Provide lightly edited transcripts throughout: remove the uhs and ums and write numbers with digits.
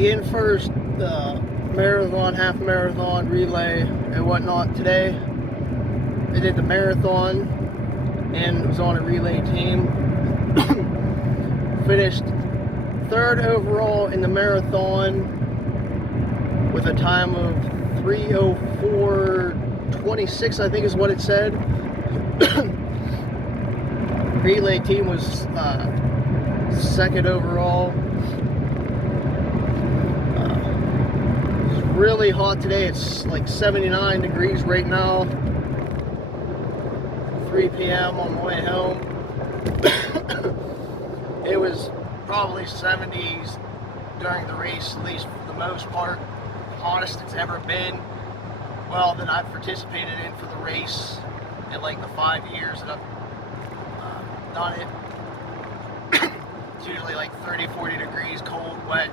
the Infirst marathon, half marathon, relay, and whatnot today. They did the marathon and was on a relay team. Finished third overall in the marathon with a time of 3:04:26, I think is what it said. Relay team was second overall. It's really hot today. It's like 79 degrees right now. 3 p.m. on the way home. It was probably 70s during the race, at least for the most part. Hottest it's ever been. Well, that I've participated in for the race in like the 5 years that I've done it. It's usually like 30, 40 degrees, cold, wet,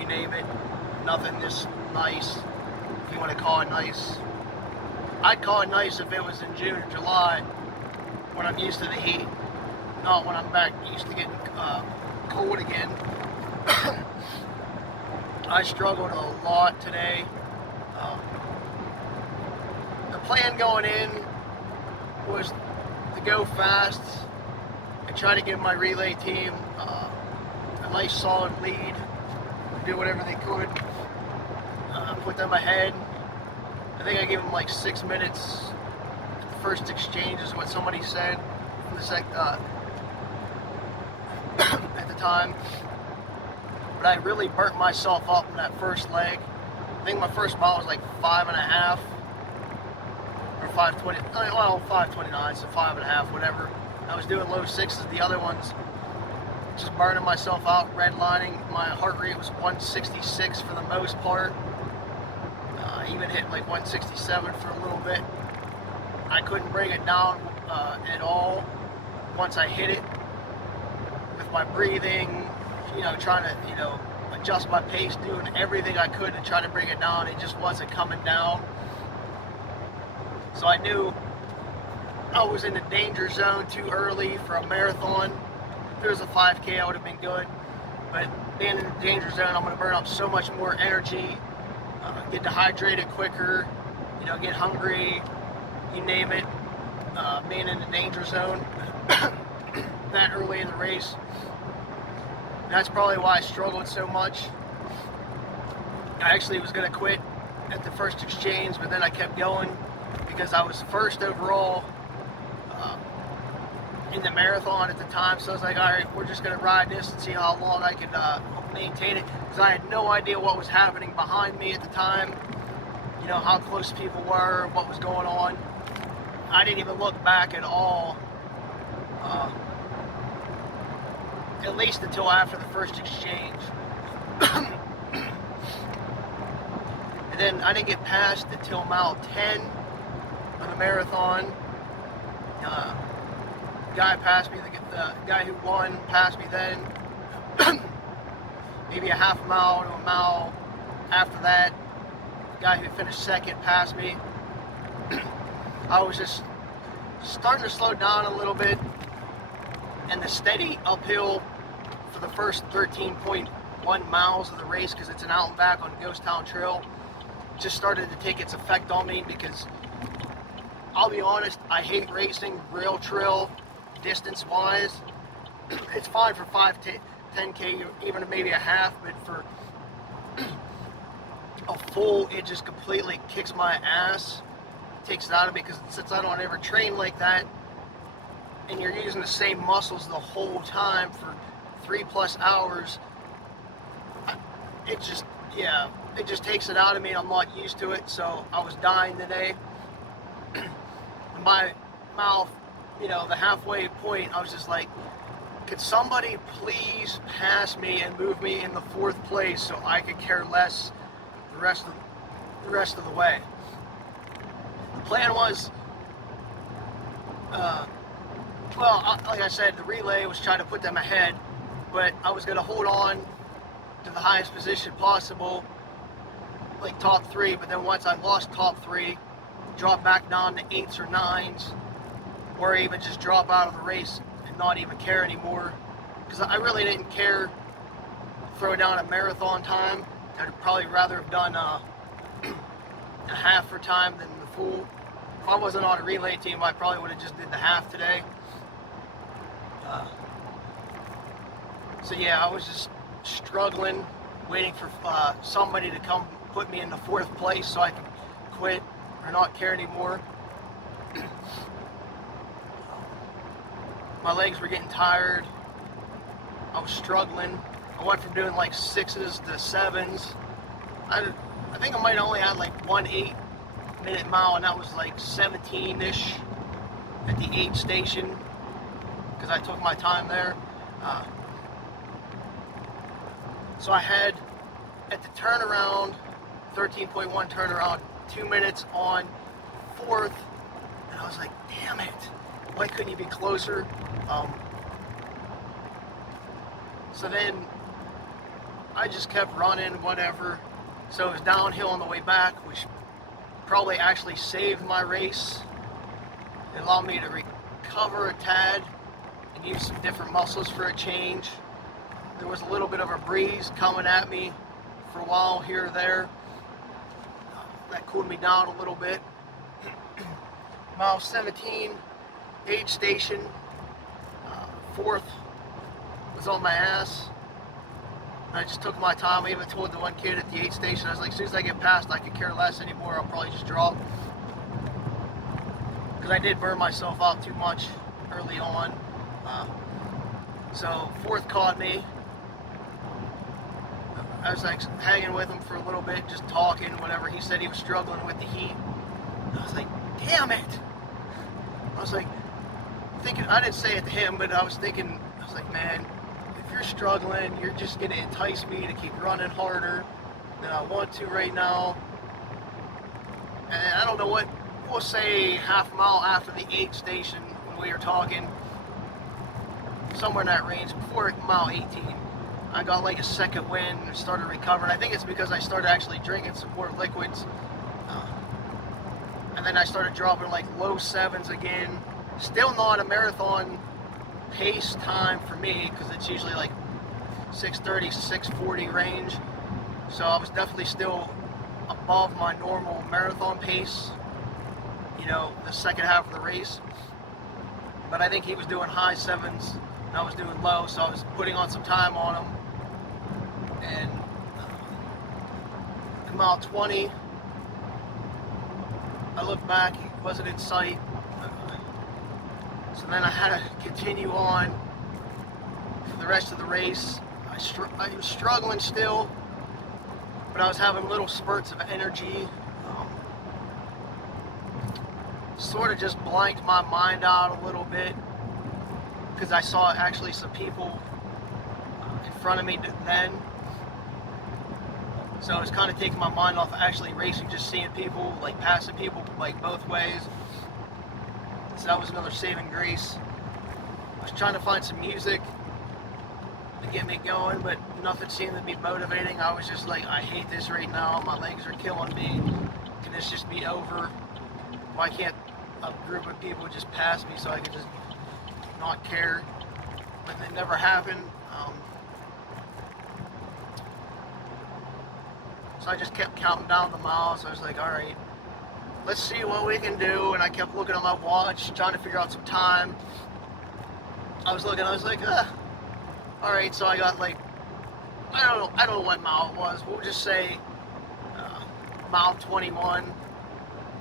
you name it. Nothing this nice, if you want to call it nice. I'd call it nice if it was in June or July when I'm used to the heat, not when I'm back used to getting cold again. I struggled a lot today. The plan going in was to go fast and try to give my relay team a nice solid lead, do whatever they could, put them ahead. I think I gave them like 6 minutes at the first exchange is what somebody said from the at the time. But I really burnt myself up in that first leg. I think my first mile was like 5.5 or 5:20. Well, 5:29, so 5.5, whatever. I was doing low sixes. The other ones, just burning myself out, redlining. My heart rate was 166 for the most part. I even hit like 167 for a little bit. I couldn't bring it down at all once I hit it with my breathing, trying to, adjust my pace, doing everything I could to try to bring it down. It just wasn't coming down. So I knew I was in the danger zone too early for a marathon. If there was a 5K, I would have been good. But being in the danger zone, I'm going to burn up so much more energy, get dehydrated quicker, get hungry, you name it. Being in the danger zone that early in the race. That's probably why I struggled so much. I actually was going to quit at the first exchange, but then I kept going because I was first overall in the marathon at the time. So I was like, all right, we're just going to ride this and see how long I can maintain it, because I had no idea what was happening behind me at the time, how close people were, what was going on. I didn't even look back at all, at least until after the first exchange. And then I didn't get past until mile 10 of the marathon. Guy passed me, the guy who won passed me then. Maybe a half mile to a mile after that. The guy who finished second passed me. I was just starting to slow down a little bit, and the steady uphill for the first 13.1 miles of the race, because it's an out and back on Ghost Town Trail, just started to take its effect on me. Because I'll be honest, I hate racing rail trail distance wise. It's fine for 5 to 10K, even maybe a half, but for a full, it just completely kicks my ass, takes it out of me. Because since I don't ever train like that, and you're using the same muscles the whole time for 3+ hours, it just takes it out of me, and I'm not used to it. So I was dying today. My mouth, the halfway point, I was just like, could somebody please pass me and move me in the 4th place so I could care less the rest of the way. The plan was, like I said, the relay was trying to put them ahead, but I was going to hold on to the highest position possible, like top 3. But then once I lost top 3, drop back down to 8s or 9s, or even just drop out of the race and not even care anymore. Because I really didn't care throw down a marathon time. I'd probably rather have done a half for time than the full. If I wasn't on a relay team, I probably would have just did the half today. So yeah, I was just struggling, waiting for somebody to come put me in the 4th place so I could quit or not care anymore. My legs were getting tired. I was struggling. I went from doing like 6s to 7s. I think I might have only had like 1 8-minute mile, and that was like 17-ish at the 8 station because I took my time there. So I had, at the turnaround, 13.1 turnaround, 2 minutes on 4th, and I was like, damn it, why couldn't you be closer? So then I just kept running, whatever. So it was downhill on the way back, which probably actually saved my race. It allowed me to recover a tad and use some different muscles for a change. There was a little bit of a breeze coming at me for a while here or there. That cooled me down a little bit. Mile 17, aid station, 4th was on my ass. And I just took my time. I even told the one kid at the aid station, I was like, as soon as I get past, I could care less anymore. I'll probably just drop. Because I did burn myself out too much early on. So 4th caught me. I was like hanging with him for a little bit, just talking, whatever. He said he was struggling with the heat. I was like, damn it. I was like, thinking, I didn't say it to him, but I was thinking, I was like, man, if you're struggling, you're just going to entice me to keep running harder than I want to right now. And I don't know what, we'll say half a mile after the aid station when we were talking, somewhere in that range, before mile 18. I got like a second wind and started recovering. I think it's because I started actually drinking some more liquids. And then I started dropping like low 7s again. Still not a marathon pace time for me because it's usually like 6:30, 6:40 range. So I was definitely still above my normal marathon pace, you know, the second half of the race. But I think he was doing high 7s and I was doing low, so I was putting on some time on him. And mile 20, I looked back, he wasn't in sight. So then I had to continue on for the rest of the race. I was struggling still, but I was having little spurts of energy. Sort of just blanked my mind out a little bit because I saw actually some people in front of me then. So I was kind of taking my mind off of actually racing, just seeing people, like passing people like both ways. So that was another saving grace. I was trying to find some music to get me going, but nothing seemed to be motivating. I was just like, I hate this right now. My legs are killing me. Can this just be over? Why can't a group of people just pass me so I could just not care? But it never happened. So I just kept counting down the miles. I was like, all right, let's see what we can do. And I kept looking at my watch, trying to figure out some time. I was looking, I was like, all right, so I got like, I don't know what mile it was. We'll just say mile 21.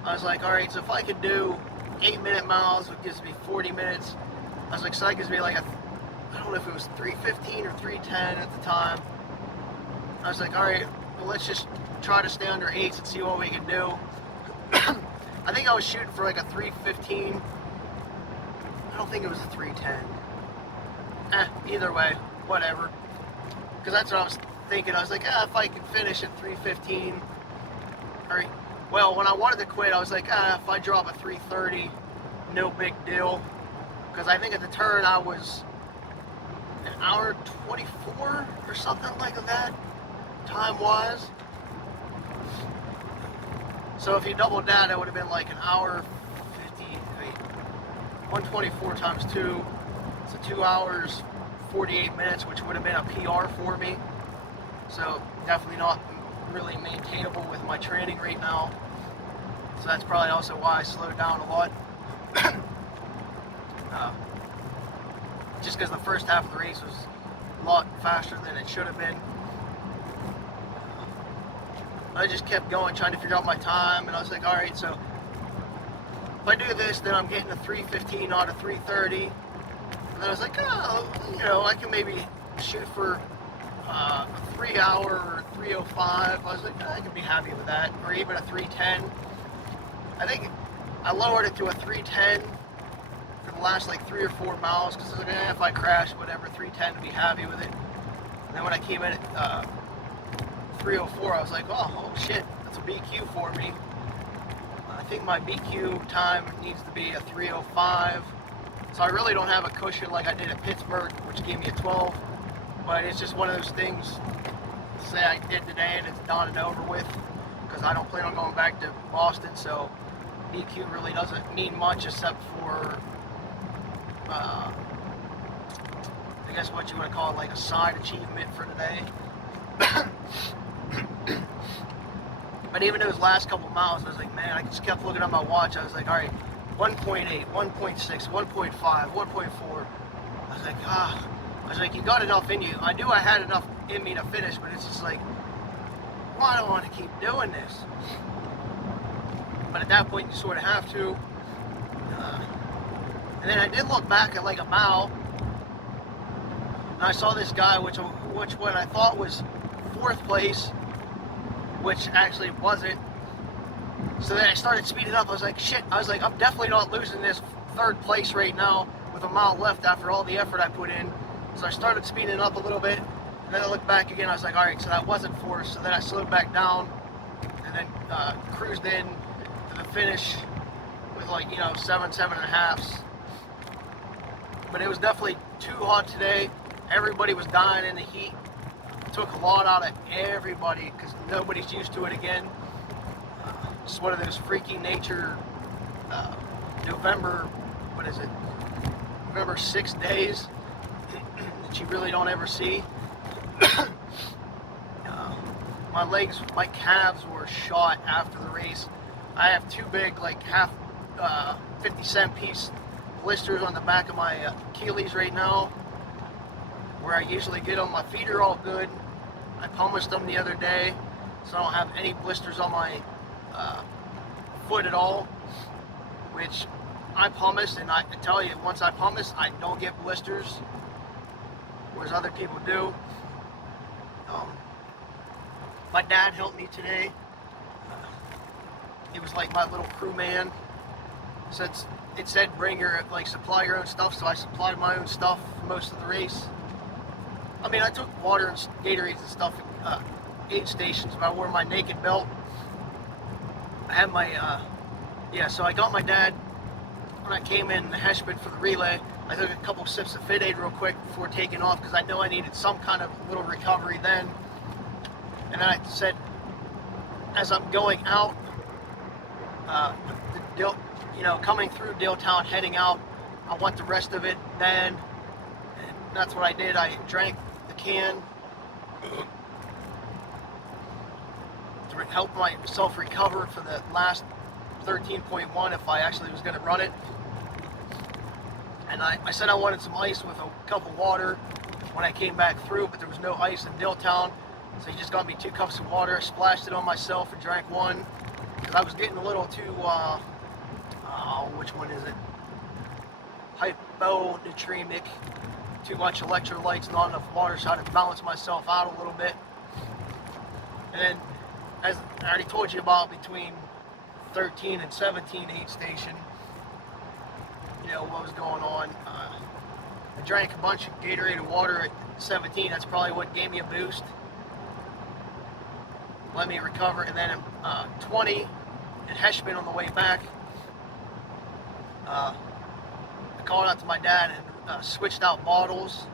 I was like, all right, so if I could do 8-minute miles, it gives me 40 minutes. I was like, so that gives me like I don't know if it was 3:15 or 3:10 at the time. I was like, all right, well, let's just try to stay under 8s and see what we can do. I think I was shooting for like a 3:15. I don't think it was a 3:10. Either way, whatever. Because that's what I was thinking. I was like, if I could finish at 3:15. All right. Well, when I wanted to quit, I was like, if I drop a 3:30, no big deal. Because I think at the turn I was an hour 24 or something like that, time-wise. So if you doubled that, it would have been like an hour 50, 124 times 2. So 2 hours, 48 minutes, which would have been a PR for me. So definitely not really maintainable with my training right now. So that's probably also why I slowed down a lot. Just because the first half of the race was a lot faster than it should have been. I just kept going, trying to figure out my time, and I was like, all right, so if I do this, then I'm getting a 3:15 out of 3:30. And then I was like, oh, you know, I can maybe shoot for a 3 hour or 3:05. I was like, I can be happy with that, or even a 3:10. I think I lowered it to a 3:10 for the last like 3 or 4 miles, because I was like, if I crash, whatever, 3:10 to be happy with it. And then when I came in at 3:04, I was like, oh shit, that's a BQ for me. I think my BQ time needs to be a 3:05. So I really don't have a cushion like I did at Pittsburgh, which gave me a 12. But it's just one of those things, say I did today and it's done and over with, because I don't plan on going back to Boston, so BQ really doesn't mean much except for, I guess what you want to call it, like a side achievement for today. But even those last couple miles, I was like, man, I just kept looking at my watch. I was like, all right, 1.8, 1.6, 1.5, 1.4. I was like, I was like, you got enough in you. I knew I had enough in me to finish, but it's just like, well, I don't want to keep doing this. But at that point, you sort of have to. And then I did look back at like a mile, and I saw this guy, which what I thought was 4th place, which actually wasn't. So then I started speeding up. I was like, shit, I was like, I'm definitely not losing this 3rd place right now with a mile left after all the effort I put in. So I started speeding up a little bit, and then I looked back again. I was like, all right, so that wasn't 4th. So then I slowed back down, and then cruised in to the finish with like, you know, 7.5s. But it was definitely too hot today. Everybody was dying in the heat. Took a lot out of everybody because nobody's used to it again. It's one of those freaky nature November, what is it? November 6 days that you really don't ever see. My legs, my calves were shot after the race. I have 2 big, like half 50-cent piece blisters on the back of my Achilles right now, where I usually get them. My feet are all good. I pumiceed them the other day, so I don't have any blisters on my foot at all, which I pumice, and I tell you, once I pumice, I don't get blisters, whereas other people do. My dad helped me today. He was like my little crewman. Since it said bring your, like, supply your own stuff, so I supplied my own stuff for most of the race. I mean, I took water and Gatorades and stuff at aid stations, but I wore my naked belt. I had my, so I got my dad, when I came in the Heshman for the relay, I took a couple sips of Fit-Aid real quick before taking off, because I know I needed some kind of little recovery then. And then I said, as I'm going out, coming through Dilltown, heading out, I want the rest of it then. And that's what I did. I drank the can to help myself recover for the last 13.1 if I actually was going to run it. And I said I wanted some ice with a cup of water when I came back through, but there was no ice in Dilltown, so he just got me 2 cups of water, splashed it on myself and drank one, because I was getting a little too, which one is it? Hyponatremic. Too much electrolytes, not enough water, so I had to balance myself out a little bit. And then, as I already told you about, between 13 and 17 aid station, you know, what was going on. I drank a bunch of Gatorade water at 17. That's probably what gave me a boost. Let me recover. And then at 20 at Heshman on the way back, I called out to my dad and switched out bottles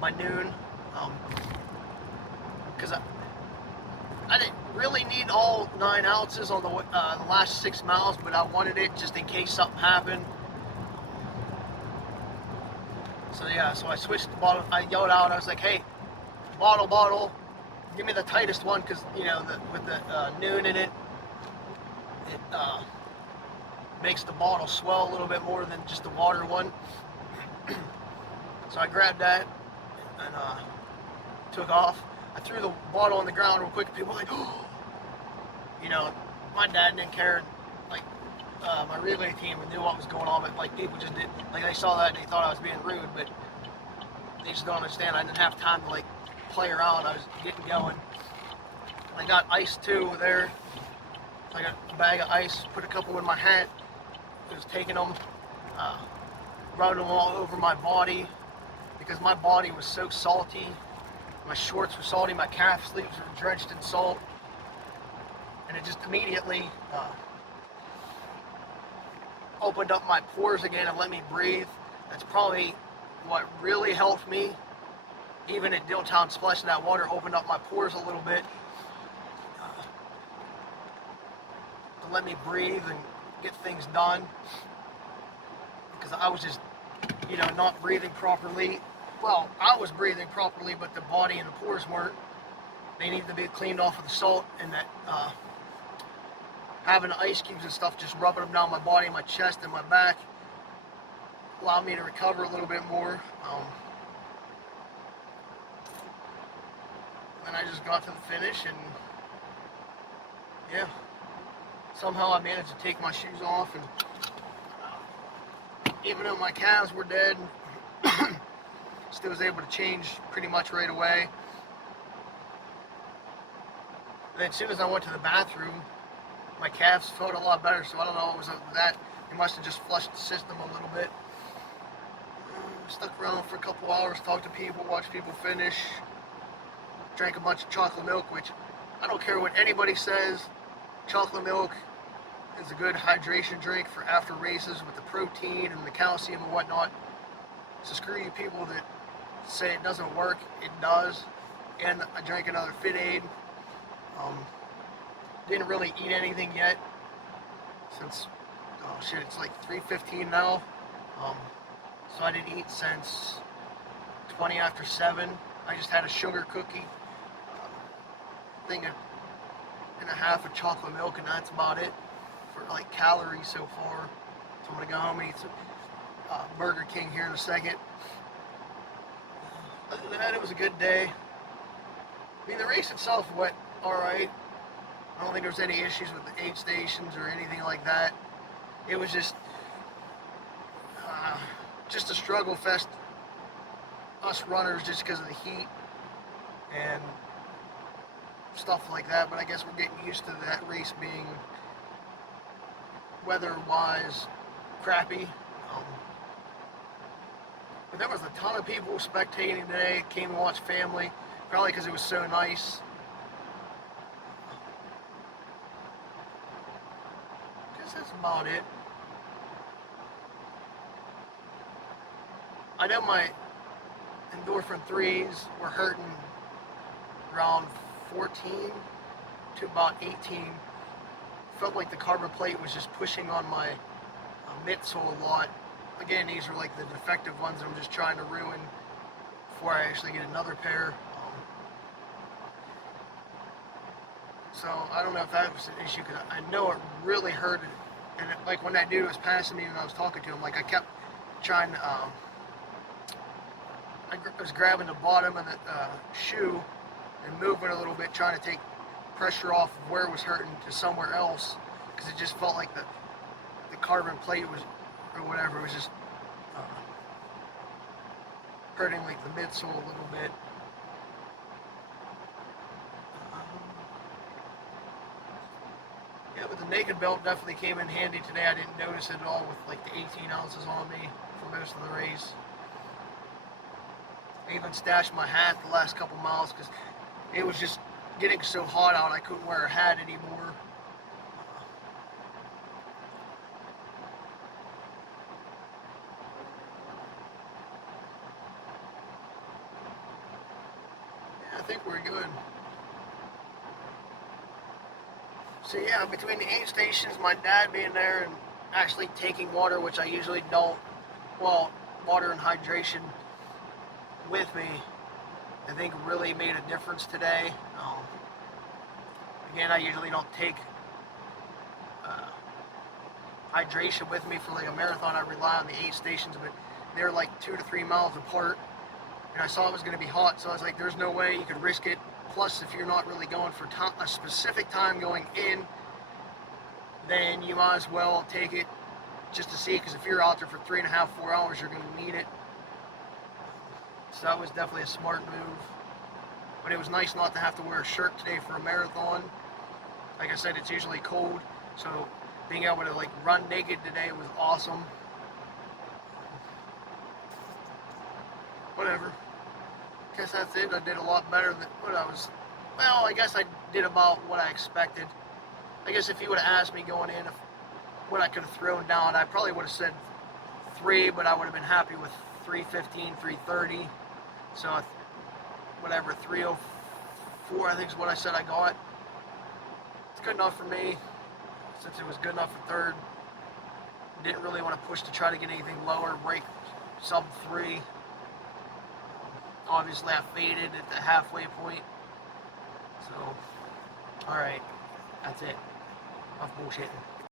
by noon, because I didn't really need all 9 ounces on the last 6 miles, but I wanted it just in case something happened. So yeah, so I switched the bottle. I yelled out, I was like, hey, bottle, give me the tightest one because, you know, with the noon in it, it makes the bottle swell a little bit more than just the water one. So I grabbed that and took off. I threw the bottle on the ground real quick. People were like, oh, you know, my dad didn't care. Like my relay team knew what was going on, but like people just didn't. Like they saw that and they thought I was being rude, but they just don't understand. I didn't have time to like play around. I was getting going. I got ice too there. I got a bag of ice. Put a couple in my hat. I was taking them, rubbing them all over my body because my body was so salty. My shorts were salty. My calf sleeves were drenched in salt, and it just immediately opened up my pores again and let me breathe. That's probably what really helped me. Even at Dilltown, splashing that water opened up my pores a little bit to let me breathe and get things done. Because I was just, you know, not breathing properly. Well, I was breathing properly, but the body and the pores weren't. They needed to be cleaned off with the salt, and that having ice cubes and stuff, just rubbing them down my body, my chest, and my back, allowed me to recover a little bit more. And I just got to the finish, and yeah, somehow I managed to take my shoes off, and even though my calves were dead, still was able to change pretty much right away. And then as soon as I went to the bathroom, my calves felt a lot better, so I don't know what was that. They must have just flushed the system a little bit. Stuck around for a couple hours, talked to people, watched people finish. Drank a bunch of chocolate milk, which I don't care what anybody says. Chocolate milk is a good hydration drink for after races with the protein and the calcium and whatnot. So screw you people that say it doesn't work. It does. And I drank another feild. Didn't really eat anything yet since, oh shit, it's like 3:15 now. So I didn't eat since 20 after 7. I just had a sugar cookie, thing and a half of chocolate milk, and that's about it for like calories so far. So I'm gonna go home and eat some Burger King here in a second. Other than that, it was a good day. I mean, the race itself went alright. I don't think there was any issues with the aid stations or anything like that. It was just a struggle fest, us runners, just because of the heat and stuff like that. But I guess we're getting used to that race being weather-wise crappy. But there was a ton of people spectating today. Came to watch family, probably because it was so nice. I guess that's about it. I know my endorphin 3s were hurting around 14 to about 18. Felt like the carbon plate was just pushing on my midsole a lot. Again, these are like the defective ones that I'm just trying to ruin before I actually get another pair. So I don't know if that was an issue, because I know it really hurt. And like when that dude was passing me and I was talking to him, like I kept trying to, I was grabbing the bottom of the shoe and moving a little bit, trying to take pressure off of where it was hurting to somewhere else, because it just felt like the carbon plate was, or whatever, was just hurting like the midsole a little bit. Yeah, but the naked belt definitely came in handy today. I didn't notice it at all with like the 18 ounces on me for most of the race. I even stashed my hat the last couple miles because it was just getting so hot out I couldn't wear a hat anymore. Yeah, I think we're good. So yeah, between the aid stations, my dad being there and actually taking water, which I usually don't, well, water and hydration with me, I think really made a difference today. Again, I usually don't take hydration with me for like a marathon. I rely on the aid stations, but they're like 2 to 3 miles apart, and I saw it was going to be hot, so I was like, there's no way you could risk it. Plus, if you're not really going for a specific time going in, then you might as well take it just to see, because if you're out there for 3.5, 4 hours, you're going to need it. So that was definitely a smart move. But it was nice not to have to wear a shirt today for a marathon. Like I said, it's usually cold, so being able to like run naked today was awesome. Whatever. Guess that's it. I did a lot better than what I was. Well, I guess I did about what I expected. I guess if you would have asked me going in what I could have thrown down, I probably would have said 3, but I would have been happy with 3:15, 3:30. So whatever, 3:04 I think is what I said I got. It's good enough for me, since it was good enough for third. Didn't really want to push to try to get anything lower, break sub 3. Obviously I faded at the halfway point. So, alright, that's it. Enough bullshitting.